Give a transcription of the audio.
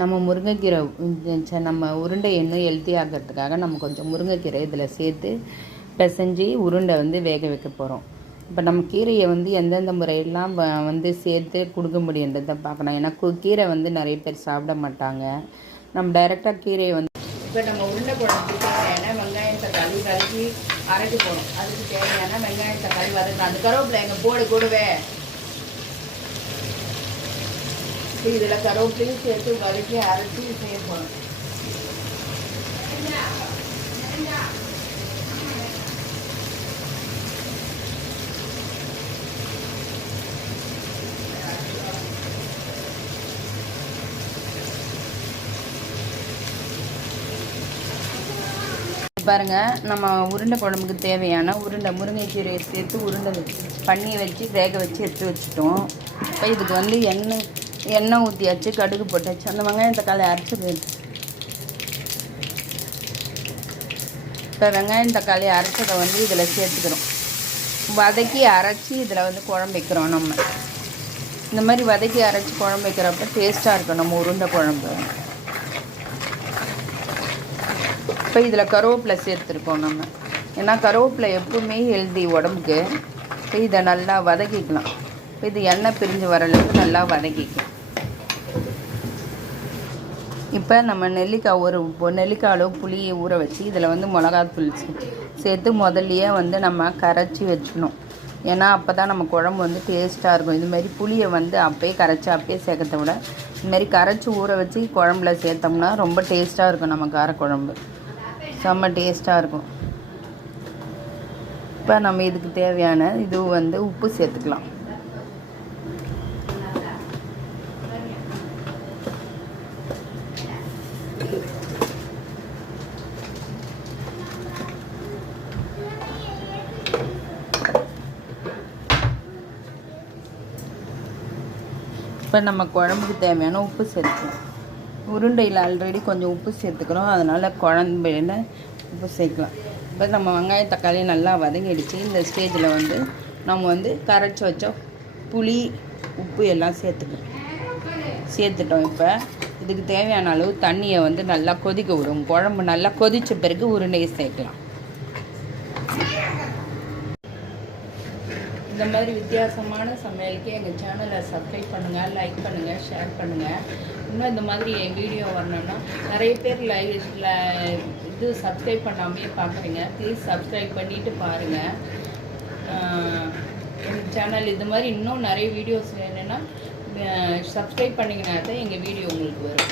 நம்ம முருங்கைக்கீரை நம்ம உருண்டை இன்னும் ஹெல்த்தி ஆகிறதுக்காக நம்ம கொஞ்சம் முருங்கைக்கீரை இதில் சேர்த்து பிசைஞ்சு உருண்டை வந்து வேக வைக்க போகிறோம். இப்போ நம்ம கீரையை வந்து எந்தெந்த முறையெல்லாம் வந்து சேர்த்து கொடுக்க முடியுன்றதை பார்க்கணும். ஏன்னா கீரை வந்து நிறைய பேர் சாப்பிட மாட்டாங்க. நம்ம டைரெக்டாக கீரையை வந்து இப்போ நம்ம உருண்டை குழம்புக்கு தேவையான வெங்காயம் தக்காளி கழுவி அரைச்சி போகணும். அதுக்கு தேவையான வெங்காயம் தக்காளி வதக்கணும். அந்த கருவேப்பிலை எங்கள் போடு கூடவே இதில் கருவேப்பிலையும் சேர்த்து வதக்கி அரைச்சி சேர்ப்போம். பாருங்கள், நம்ம உருண்டை குழம்புக்கு தேவையான உருண்டை முருங்கைக்கீரையை சேர்த்து உருண்டை பண்ணி வச்சு வேக வச்சு எடுத்து வச்சுட்டோம். இப்போ இதுக்கு வந்து எண்ணெய் ஊற்றியாச்சு, கடுகு போட்டாச்சு. அந்த வெங்காயம் தக்காளி அரைச்சி இப்போ வெங்காயம் தக்காளி அரைச்சதை வந்து இதில் சேர்த்துக்கிறோம். வதக்கி அரைச்சி இதில் வந்து குழம்பு வைக்கிறோம். நம்ம இந்த மாதிரி வதக்கி அரைச்சி குழம்பு வைக்கிறப்ப டேஸ்ட்டாக இருக்கும் நம்ம உருண்டை குழம்பு. இப்போ இதில் கருவேப்பிலை சேர்த்துருக்கோம் நம்ம. ஏன்னா கருவேப்பிலை எப்பவுமே ஹெல்தி உடம்புக்கு. இப்போ இதை நல்லா வதக்கிக்கலாம். இப்போ இது எண்ணெய் பிரிஞ்சு வர அளவுக்கு நல்லா வதக்கிக்கலாம். இப்போ நம்ம நெல்லிக்காய் அளவு புளியை ஊற வச்சு இதில் வந்து மிளகாத்தூள் சேர்த்து முதல்லையே வந்து நம்ம கரைச்சி வச்சுக்கணும். ஏன்னா அப்போ தான் நம்ம குழம்பு வந்து டேஸ்ட்டாக இருக்கும். இதுமாரி புளியை வந்து அப்போயே கரைச்சி அப்போயே சேர்க்கறத விட இதுமாரி கரைச்சி ஊற வச்சு குழம்புல சேர்த்தோம்னா ரொம்ப டேஸ்ட்டாக இருக்கும். நம்ம காரக்குழம்பு செம்ம டேஸ்ட்டாக இருக்கும். இப்போ நம்ம இதுக்கு தேவையான இது வந்து உப்பு சேர்த்துக்கலாம். இப்போ நம்ம குழம்புக்கு தேவையான உப்பு சேர்த்துக்கலாம். உருண்டையில் ஆல்ரெடி கொஞ்சம் உப்பு சேர்த்துக்கிறோம், அதனால் குழம்புல உப்பு சேர்க்கலாம். இப்போ நம்ம வெங்காயம் தக்காளி நல்லா வதங்கிடுச்சு. இந்த ஸ்டேஜில் வந்து நம்ம வந்து கரைச்சி வச்ச புளி உப்பு எல்லாம் சேர்த்துட்டோம். இப்போ இதுக்கு தேவையான அளவு தண்ணியை வந்து நல்லா கொதிக்க விடும். குழம்பு நல்லா கொதித்த பிறகு உருண்டையை சேர்க்கலாம். இந்த மாதிரி வித்தியாசமான சமையலுக்கு எங்கள் சேனலை சப்ஸ்கிரைப் பண்ணுங்கள், லைக் பண்ணுங்கள், ஷேர் பண்ணுங்கள். இன்னும் இந்த மாதிரி என் வீடியோ வரணுன்னா நிறைய பேர் இது சப்ஸ்கிரைப் பண்ணாமே பார்க்குறீங்க. ப்ளீஸ் சப்ஸ்கிரைப் பண்ணிவிட்டு பாருங்கள். எங்கள் சேனல் இது மாதிரி இன்னும் நிறைய வீடியோஸ் வேணும்னா சப்ஸ்கிரைப் பண்ணிங்கன்னா தான் எங்கள் வீடியோ உங்களுக்கு வரும்.